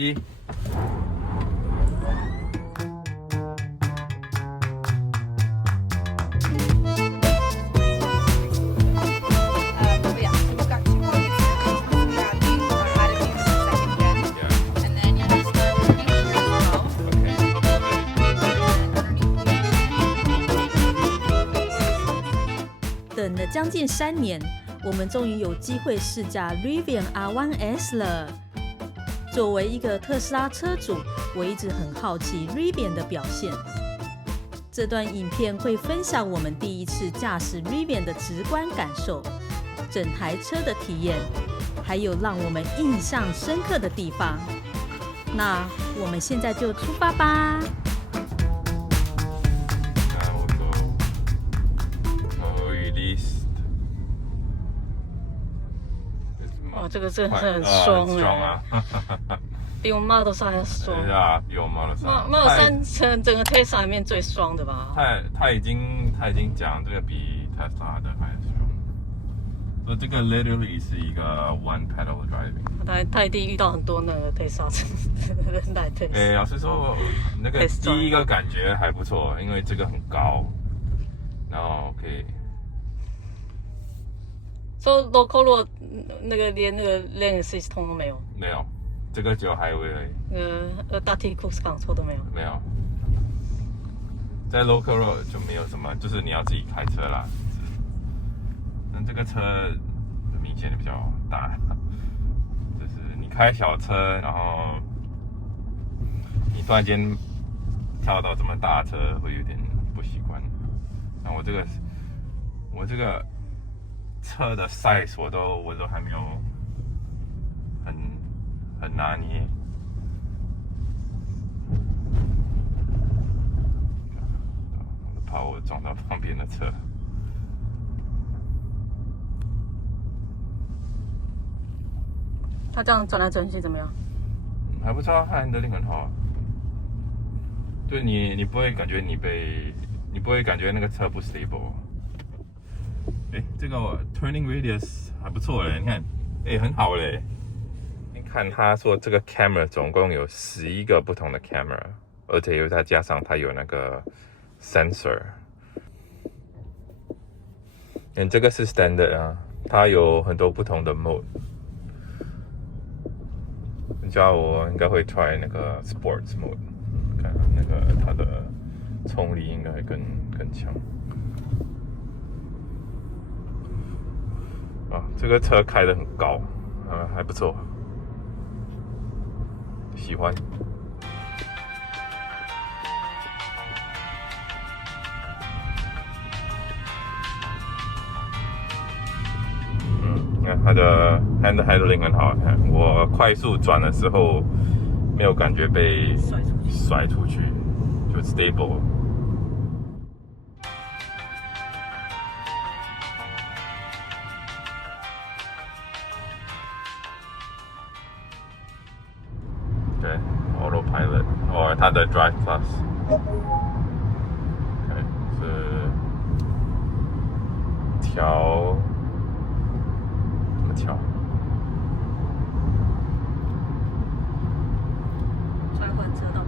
一。等了将近3年，我们终于有机会试驾 Rivian R1S 了。作为一个特斯拉车主，我一直很好奇 Rivian 的表现。这段影片会分享我们第一次驾驶 Rivian 的直观感受，整台车的体验，还有让我们印象深刻的地方。那我们现在就出发吧！哇，这个真的很爽啊！比我们 Model 3还要爽。对啊，比我们 Model 3。Model 3整个 Tesla 里面最爽的吧？他已经讲这个比 Tesla 的还爽。所以这个 literally 是一个 one pedal driving。他一定遇到很多那个 Tesla 人来 Tesla。老实说，那个第一个感觉还不错，因为这个很高，然后可以。说 local 路那个连那个 lane assist 通都没有，没有，这个只有 highway 而已。大 T cruise control 都没有，没有。在 local road 就没有什么，就是你要自己开车啦。那这个车明显的比较大，就是你开小车，然后你突然间跳到这么大车，会有点不习惯。那我这个车的 size 我都还没有很拿捏，我怕我撞到旁边的车。他这样转来转去怎么样？还不错，他 handling 很好。对你不会感觉你不会感觉那个车不 stable。这个 turning radius 还不错你看，很好嘞。你看他说这个 camera 总共有11个不同的 camera， 而且再加上它有那个 sensor。这个是 standard 啊，它有很多不同的 mode。你叫我应该会 try 那个 sports mode， 看那个它的冲力应该会更强。这个车开得很高，还不错，喜欢。它的 handling 很好，看我快速转的时候没有感觉被甩出去，就 stable。对 ，Autopilot， 它的 Drive Plus， 是调。怎么调？转换车道。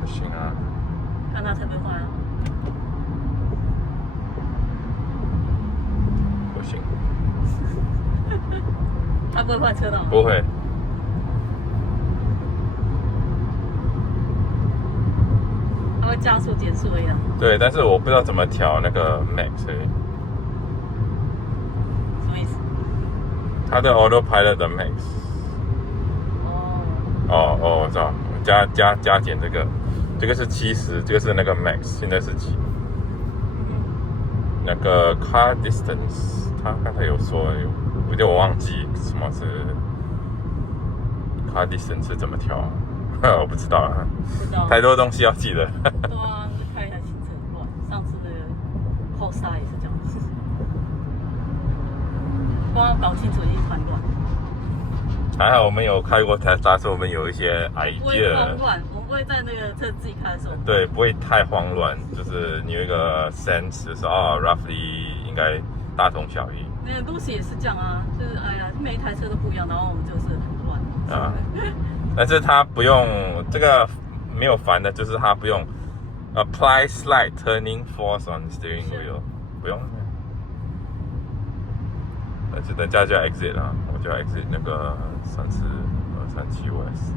不行啊。看他特别快啊。不行。他不会换车道吗？不会。他会加速减速而已啊。对，但是我不知道怎么调那个 Max。什么意思？它的 Autopilot 的 Max。我知道，加减这个是70，这个是那个 Max， 现在是几？那个 Car Distance， 他刚才有说，我忘记什么是 Car Distance 是怎么调，我不知道啊，太多东西要记得。对啊，就看一下行程乱。上次那个后刹也是这样子，光要搞清楚一团乱。还好我们有开过 Tesla， 所以我们有一些 idea。不会慌乱，我们不会在那个车自己开的时候。对，不会太慌乱，就是你有一个 sense， 就是roughly 应该大同小异。那 Lucy 也是这样啊，就是哎呀，每一台车都不一样，然后我们就是很乱啊。但是它不用这个没有烦的，就是它不用 apply slight turning force on steering wheel， 不用。但是等下就要 exit 啊，我就要 exit 那个3237 West。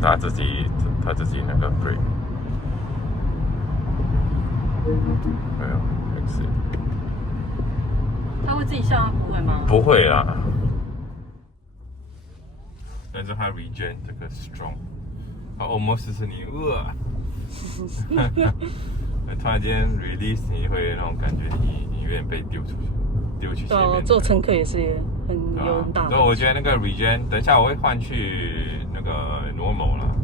他自己那个 brake。没有 exit。他会自己下吗？不会吗？不会啦。但是它 regen 这个 strong， 它 almost 是你突然间 release， 你会那种感觉你有点被丢去前面。做乘客也是有很大。所以我觉得那个 regen， 等一下我会换去那个 normal 了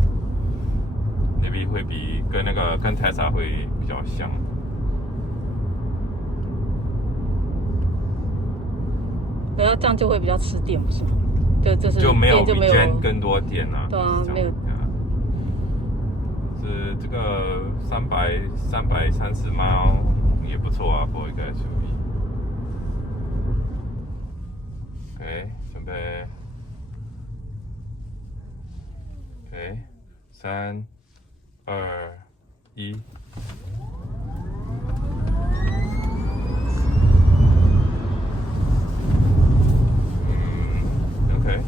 ，maybe 会比跟 Tesla 会比较像。对啊，这样就会比较吃电，不是吗？就没有 regen 更多电啊。对啊，没有。是这个330 mile 也不错啊 ，for 一个 SUV。OK， 准备。OK， 3、2、1。OK。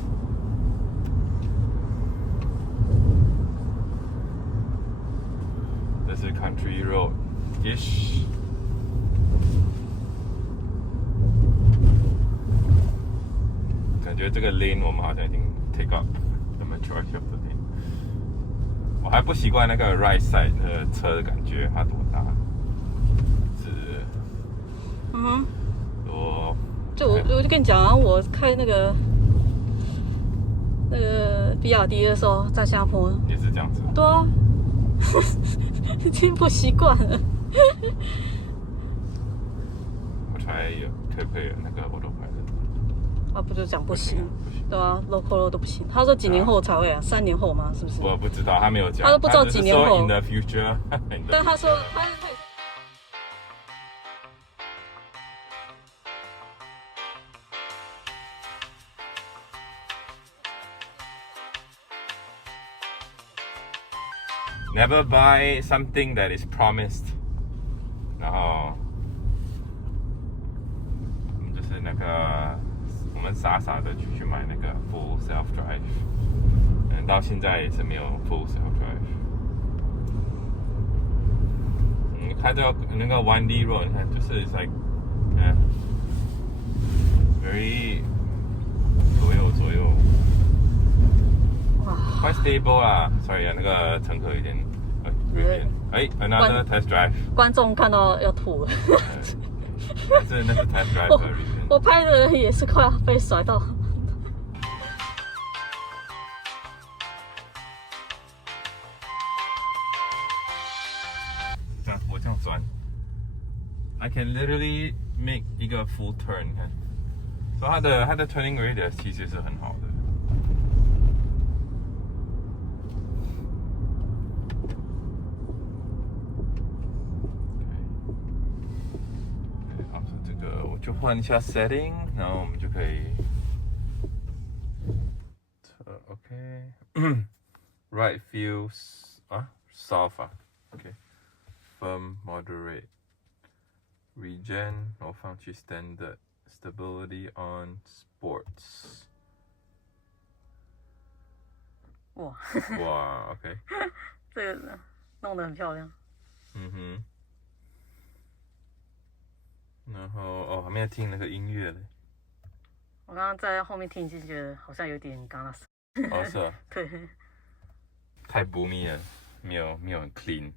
这是 country road-ish。感觉这个 lane 我们好像已经 take up the majority of the lane。我还不习惯那个 right side 的车的感觉，它多大？我就跟你讲啊，我开那个比亚迪的时候，在下坡也是这样子。对啊，已经不习惯了。我猜可不可以那个 autopilot？ 他不就讲不行？不行，对啊 ，local road 都不行。他说几年后才会啊，3年后吗？是不是？我不知道，他没有讲。他都不知道几年后。in the future 但他说他。Never buy something that is promised。然后，就是那个我们傻的去买那个 full self drive， 到现在也是没有 full self drive。你开到那个 1D road， 你看就是 like， very 左右。quite stable 啦 ，sorry 啊，那个乘客有点，another test drive。观众看到要吐了。那是 test drive 的 reason。我拍的人也是快要被甩到。这样我这样转 ，I can literally make 一个 full turn， 看，所以它的 turning radius 其实是很好的。就换一下 setting， 然后我们就可以，OK， right feel soft 啊 ，OK， firm moderate regen， 然后放弃 standard stability on sports。哇 ，OK， 这个弄得很漂亮。然后还没有听那个音乐嘞。我刚刚在后面听，就觉得好像有点刚刚是啊。对。太不密了，没有很 clean。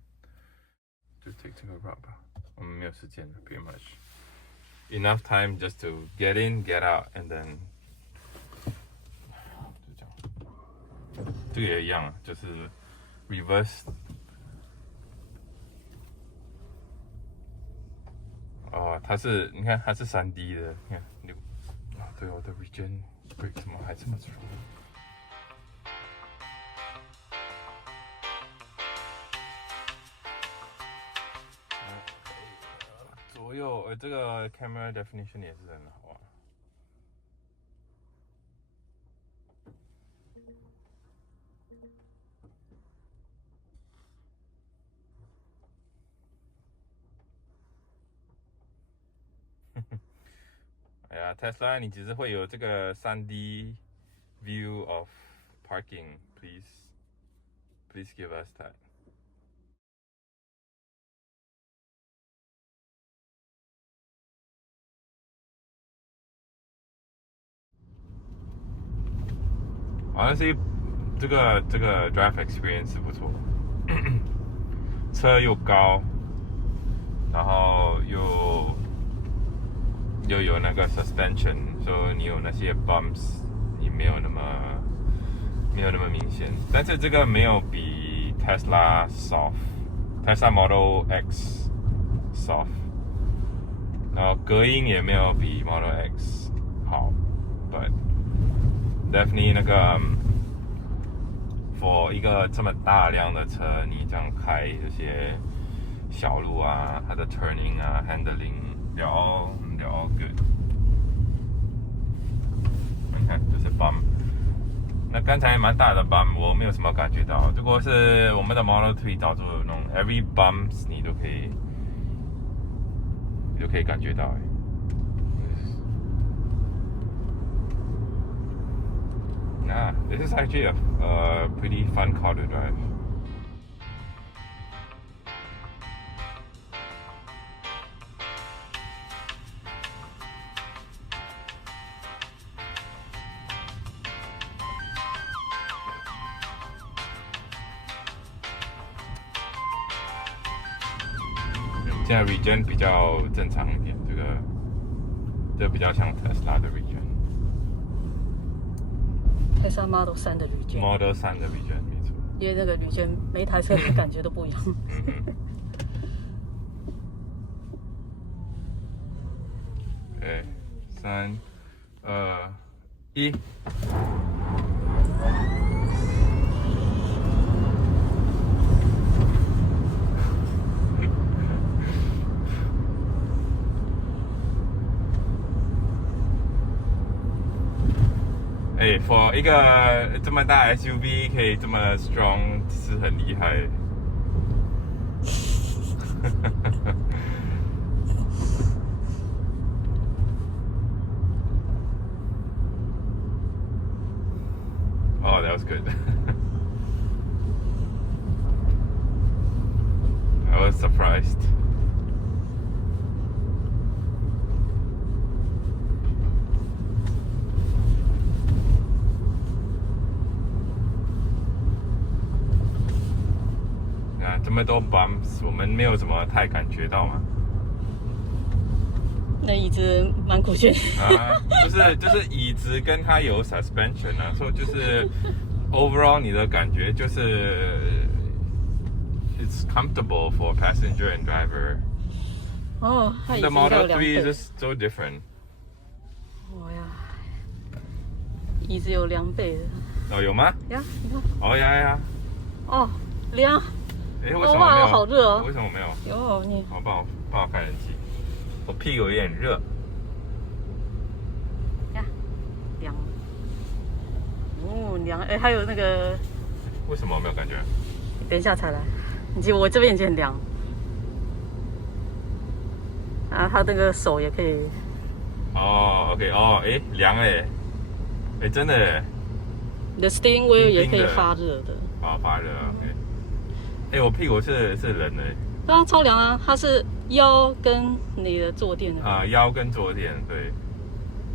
就 take 这个 route 吧，我们没有时间了 ，pretty much enough time just to get in, get out, and then 就这样。这个也一样，就是 reverse。你看它是3D 的，你看对，我的 regen brake 怎么还这么粗？哟，这个 camera definition 也是很好啊。哎呀，Tesla，你只是会有这个3D view of parking. Please give us that. 好像是这个 drive experience 是不错，车又高，然后又有那个 suspension， 所以你有那些 bumps， 你没有那么明显。但是这个没有比 Tesla soft，Tesla Model X soft， 然后隔音也没有比 Model X 好 ，but definitely 那个for 一个这么大辆的车，你这样开这些小路啊，它的 turning 啊 handling ，they're all good。你看，这是 bump。那刚才蛮大的 bump， 我没有什么感觉到。如果是我们的 Model 3，到处那种 every bumps 你都可以感觉到。This is actually a pretty fun car to drive. 现在 regen 比较正常一点，这比较像 Tesla 的 regen。Tesla Model 3的铝圈 ，Model 3的铝圈没错，因为那个铝圈每一台车的感觉都不一样。对，3、2、1。for 一个这么大 SUV 可以这么 strong 是很厉害。Oh, that was good. I was surprised. 这么多 bumps， 我们没有怎么太感觉到嘛。那椅子蛮酷炫啊，就是椅子跟它有 suspension 啊，所以就是 overall 你的感觉就是 it's comfortable for passenger and driver。哦，它椅子 The 有Model 2 3 倍。 is just so different。哦呀，椅子有2倍的。哦，有吗？呀，你看。哦呀。哦，凉。哎，为什么没有？好热哦。为什么没有？有你。好，帮我开冷气。我屁股有点热。呀，凉。哦，凉。哎，还有那个。为什么我没有感觉？等一下才来。我这边已经很凉。啊，他那个手也可以。哦 ，OK， 哦，哎，凉哎，哎，真的哎。你的 steering wheel 也可以发热的。啊，发热 ，OK。哎，我屁股是冷的。对啊，超凉啊！它是腰跟你的坐垫的。啊，腰跟坐垫，对。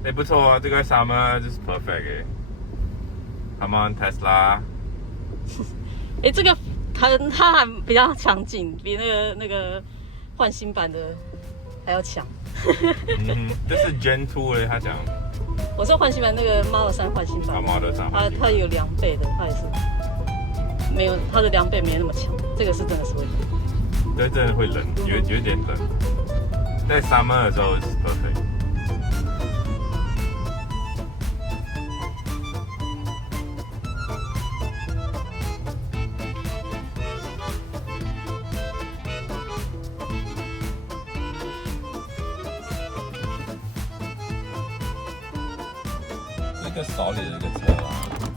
哎，不错啊，这个 summer 就是 perfect 哎。Come on Tesla。哎，这个它还比较强劲，比那个换新版的还要强。这是 Gen 2嘞，他讲。我说换新版那个 Model 3换新版。Model 3。它有2倍的，它也是没有它的2倍没那么强，这个是真的是会冷。对，真的会冷，有点冷。在 summer 的时候是 perfect。个少女的一个车啊。